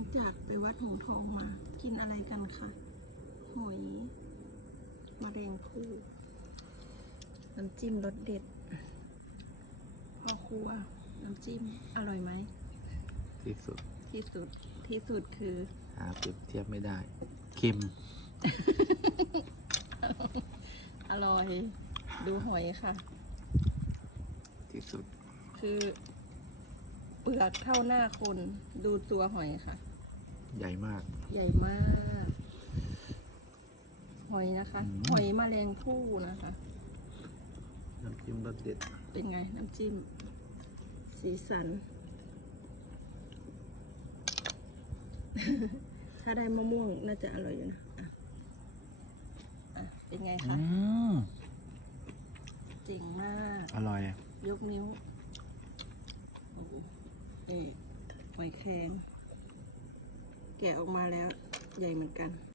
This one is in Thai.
งจากไปวัดหงส์ทองมา กินอะไรกันคะหอยมะเร็งผู้น้ำจิ้มรสเด็ดพ่อครัว น้ำจิ้ม อร่อยไหม ที่สุด ที่สุด ที่สุดคือ หาเปรียบเทียบไม่ได้ เค็ม อร่อย ดูหอยค่ะ ที่สุด คือ เปลือกเท่าหน้าคน ดูตัวหอยค่ะ ใหญ่มาก ใหญ่มาก หอยนะคะ อืม หอยแมลงผู้นะคะ น้ำจิ้มรสเด็ดเป็นไง น้ำจิ้ม สีสัน ถ้าได้มะม่วงน่าจะอร่อยอยู่นะอะอะ เป็นไงคะอืมเจ๋งมาก อร่อย ยกนิ้ว โอ้โหนี่หอยแครง แกะออกมาแล้วใหญ่เหมือนกัน